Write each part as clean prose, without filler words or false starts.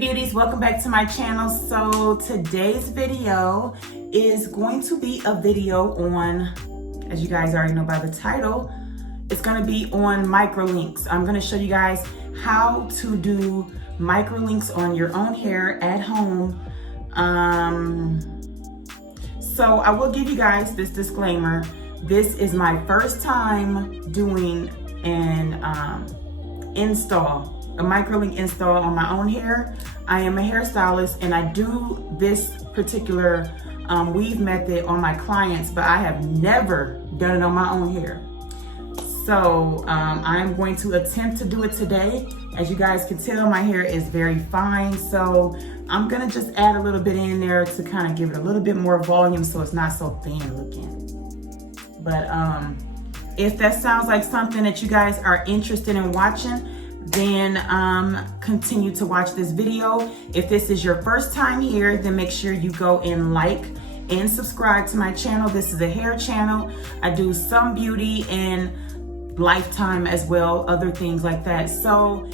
beauties, welcome back to my channel. So today's video is going to be a video on, as you guys already know by the title, it's going to be on microlinks. I'm going to show you guys how to do microlinks on your own hair at home. So I will give you guys this disclaimer. This is my first time doing an a microlink install on my own hair. I am a hairstylist and I do this particular weave method on my clients, but I have never done it on my own hair. So I'm going to attempt to do it today. As you guys can tell, my hair is very fine, so I'm gonna just add a little bit in there to kind of give it a little bit more volume so it's not so thin looking. But if that sounds like something that you guys are interested in watching, then continue to watch this video. If this is your first time here, then make sure you go and like and subscribe to my channel. This is a hair channel. I do some beauty and lifetime as well, other things like that. So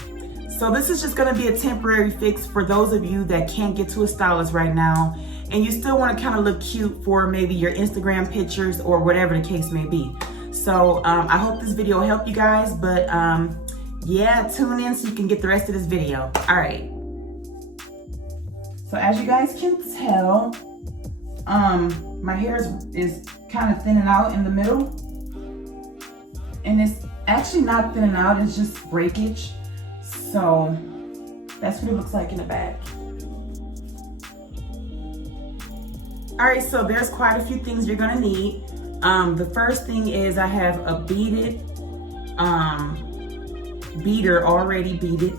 this is just gonna be a temporary fix for those of you that can't get to a stylist right now and you still wanna kind of look cute for maybe your Instagram pictures or whatever the case may be. So I hope this video will help you guys, but yeah, tune in so you can get the rest of this video. All right. So as you guys can tell, my hair is kind of thinning out in the middle. And it's actually not thinning out, it's just breakage. So that's what it looks like in the back. All right, so there's quite a few things you're gonna need. The first thing is I have a beaded beater already beaded.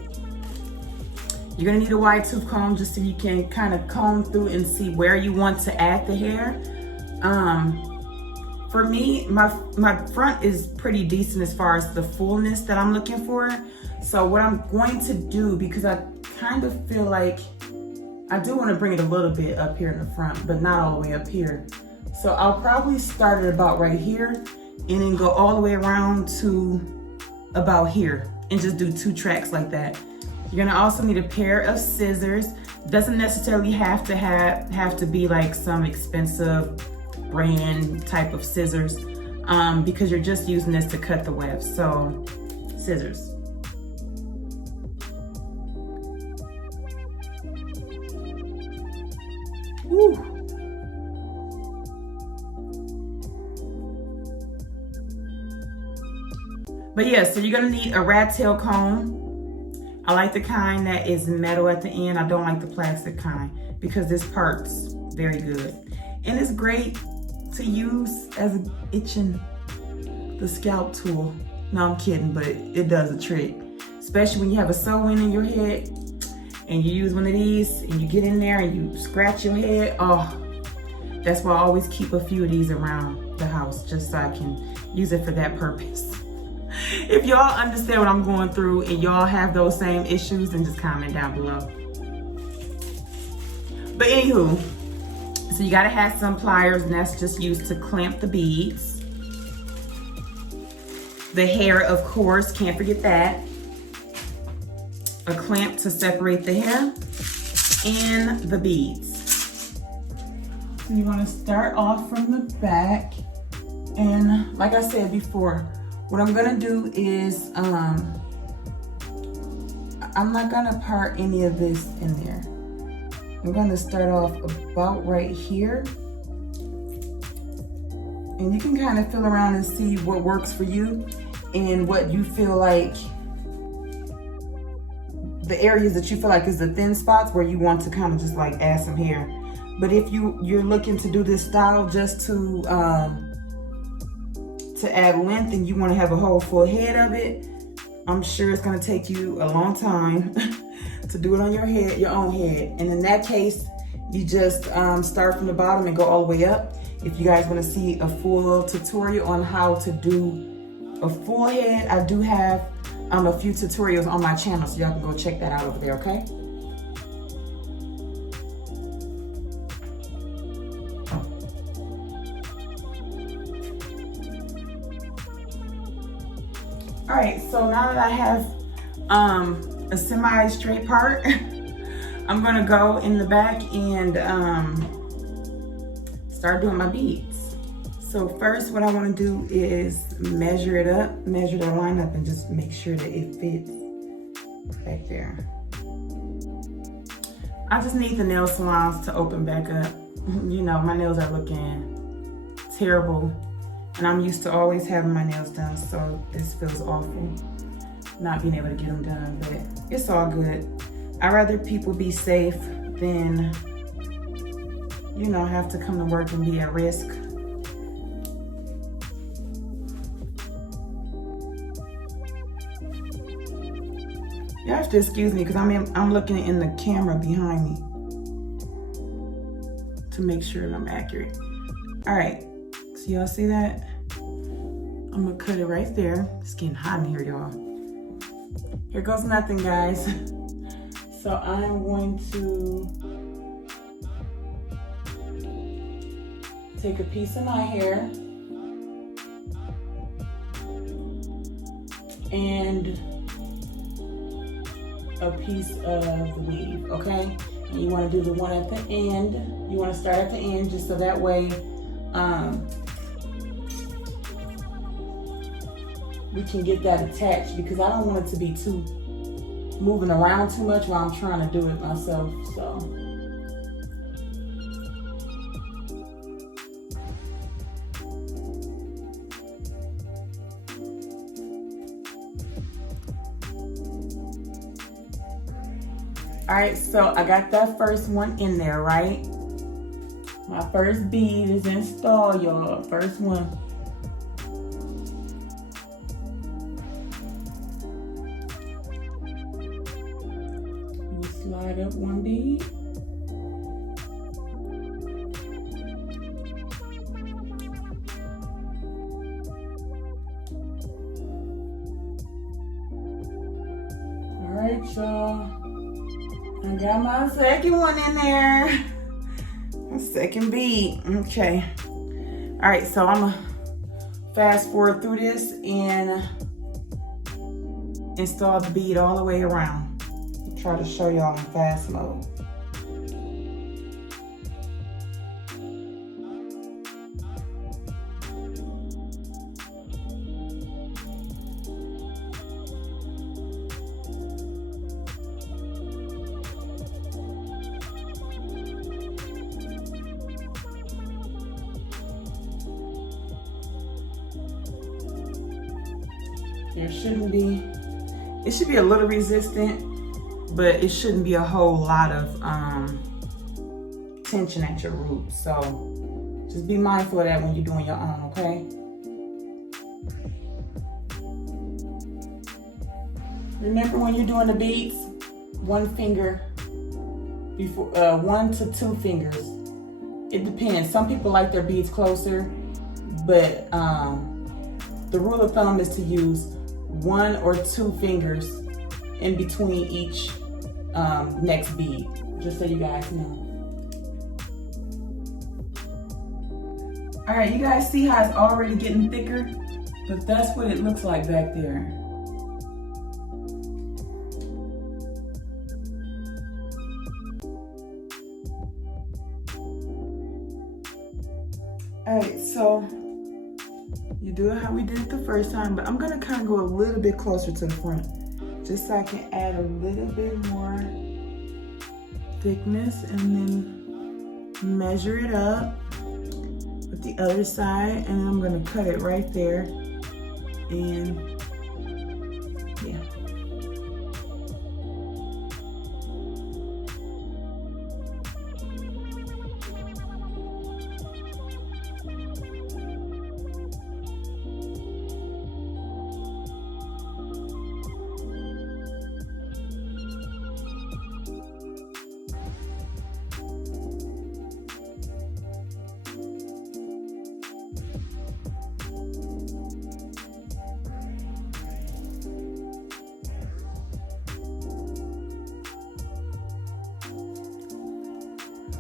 You're gonna need a wide tooth comb just so you can kind of comb through and see where you want to add the hair. For me, my front is pretty decent as far as the fullness that I'm looking for. So what I'm going to do, because I kind of feel like I do want to bring it a little bit up here in the front, but not all the way up here. So I'll probably start it about right here and then go all the way around to about here and just do 2 tracks like that. You're gonna also need a pair of scissors. Doesn't necessarily have to be like some expensive brand type of scissors because you're just using this to cut the web. So scissors. Woo. But yeah, so you're gonna need a rat tail comb. I like the kind that is metal at the end. I don't like the plastic kind because this part's very good. And it's great to use as itching the scalp tool. No, I'm kidding, but it does a trick. Especially when you have a sew-in in your head and you use one of these and you get in there and you scratch your head. Oh, that's why I always keep a few of these around the house just so I can use it for that purpose. If y'all understand what I'm going through and y'all have those same issues, then just comment down below. But anywho, so you gotta have some pliers, and that's just used to clamp the beads. The hair, of course, can't forget that. A clamp to separate the hair and the beads. So you wanna start off from the back. And like I said before, what I'm gonna do is, I'm not gonna part any of this in there. I'm gonna start off about right here. And you can kind of feel around and see what works for you and what you feel like, the areas that you feel like is the thin spots where you want to kind of just like add some hair. But if you're looking to do this style just to add length and you want to have a whole full head of it, I'm sure it's going to take you a long time to do it on your head, your own head. And in that case, you just start from the bottom and go all the way up. If you guys want to see a full tutorial on how to do a full head, I do have a few tutorials on my channel, so y'all can go check that out over there, okay? All right, so now that I have a semi-straight part, I'm gonna go in the back and start doing my beads. So first what I wanna do is measure it up, measure the line up, and just make sure that it fits back there. I just need the nail salons to open back up. You know, my nails are looking terrible, and I'm used to always having my nails done, so this feels awful, not being able to get them done, but it's all good. I'd rather people be safe than, you know, have to come to work and be at risk. You have to excuse me because I'm looking in the camera behind me to make sure that I'm accurate. All right, so y'all see that? I'm gonna cut it right there. It's getting hot in here, y'all. Here goes nothing, guys. So I'm going to take a piece of my hair and a piece of the weave, okay? And you want to do the one at the end. You want to start at the end just so that way we can get that attached, because I don't want it to be too moving around too much while I'm trying to do it myself. So all right, so I got that first one in there, right? My first bead is installed, y'all. First one. We'll slide up one bead. All right, y'all. I got my second one in there. My second bead. Okay. All right, so I'm gonna fast forward through this and install the bead all the way around. I'll try to show y'all in fast mode. There shouldn't be, it should be a little resistant, but it shouldn't be a whole lot of tension at your root. So just be mindful of that when you're doing your own, okay? Remember when you're doing the beads, one finger before, 1 to 2 fingers. It depends. Some people like their beads closer, but the rule of thumb is to use 1 or 2 fingers in between each next bead, just so you guys know. All right, you guys see how it's already getting thicker? But that's what it looks like back there. All right, so you do it how we did it the first time, but I'm gonna kind of go a little bit closer to the front, just so I can add a little bit more thickness, and then measure it up with the other side, and then I'm gonna cut it right there, and yeah.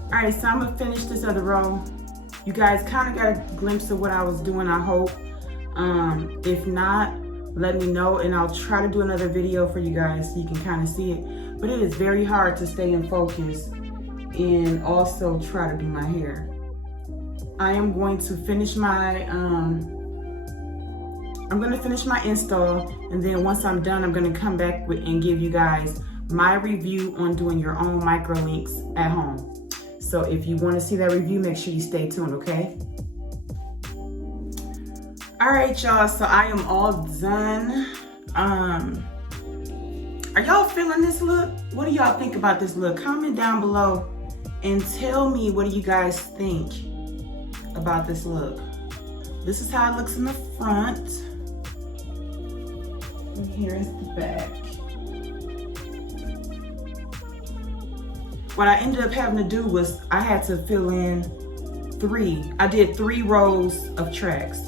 All right, so I'm gonna finish this other row. You guys kind of got a glimpse of what I was doing, I hope. If not, let me know and I'll try to do another video for you guys so you can kind of see it. but it is very hard to stay in focus and also try to do my hair. I am going to finish my, install, and then once I'm done, I'm gonna come back and give you guys my review on doing your own microlinks at home. So if you wanna see that review, make sure you stay tuned, okay? All right, y'all, so I am all done. Are y'all feeling this look? What do y'all think about this look? Comment down below and tell me, what do you guys think about this look? This is how it looks in the front. And here is the back. What I ended up having to do was I had to fill in I did 3 rows of tracks.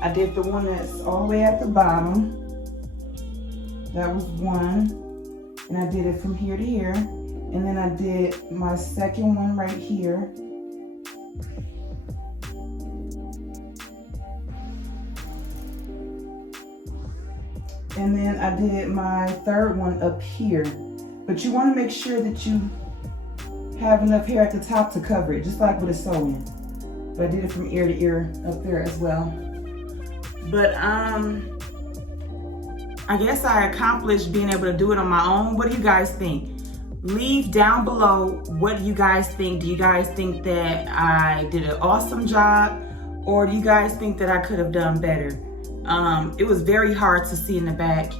I did the one that's all the way at the bottom. That was one. And I did it from here to here. And then I did my second one right here. And then I did my third one up here. But you want to make sure that you have enough hair at the top to cover it, just like with a sew-in. But I did it from ear to ear up there as well. But I guess I accomplished being able to do it on my own. What do you guys think? Leave down below what you guys think. Do you guys think that I did an awesome job? Or do you guys think that I could have done better? It was very hard to see in the back.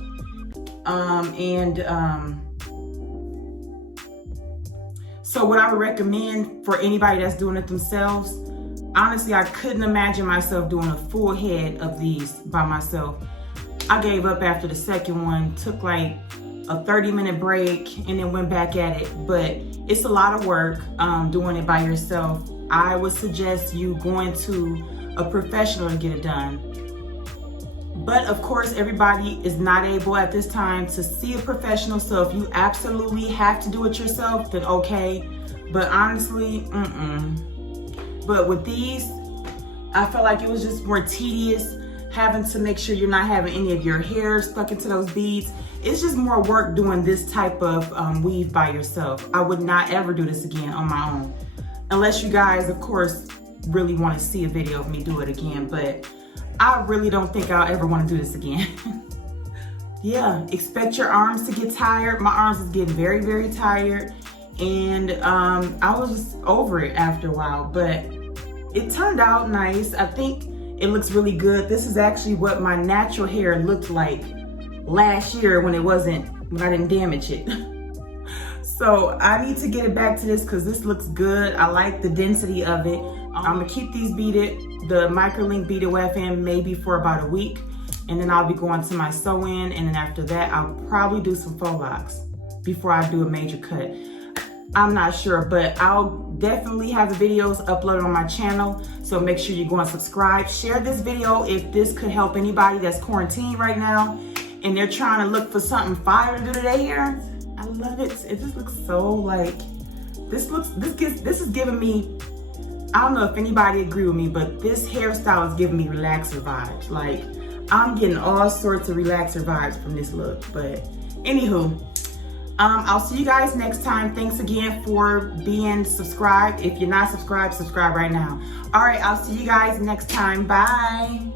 So what I would recommend for anybody that's doing it themselves, honestly, I couldn't imagine myself doing a full head of these by myself. I gave up after the second one, took like a 30-minute break and then went back at it. But it's a lot of work doing it by yourself. I would suggest you going to a professional to get it done. But of course, everybody is not able at this time to see a professional. So if you absolutely have to do it yourself, then okay. But honestly, But with these, I felt like it was just more tedious having to make sure you're not having any of your hair stuck into those beads. It's just more work doing this type of weave by yourself. I would not ever do this again on my own. Unless you guys, of course, really want to see a video of me do it again. But I really don't think I'll ever want to do this again. Yeah, expect your arms to get tired. My arms is getting very, very tired. And I was just over it after a while. But it turned out nice. I think it looks really good. This is actually what my natural hair looked like last year when I didn't damage it. So I need to get it back to this because this looks good. I like the density of it. I'm gonna keep these beaded, the Microlink beaded WFM maybe for about a week. And then I'll be going to my sew-in. And then after that, I'll probably do some faux locks before I do a major cut. I'm not sure, but I'll definitely have the videos uploaded on my channel. So make sure you go and subscribe. Share this video if this could help anybody that's quarantined right now and they're trying to look for something fire to do to their hair. I love it. It just looks so like, this is giving me, I don't know if anybody agree with me, but this hairstyle is giving me relaxer vibes. Like, I'm getting all sorts of relaxer vibes from this look. But anywho, I'll see you guys next time. Thanks again for being subscribed. If you're not subscribed, subscribe right now. All right, I'll see you guys next time. Bye.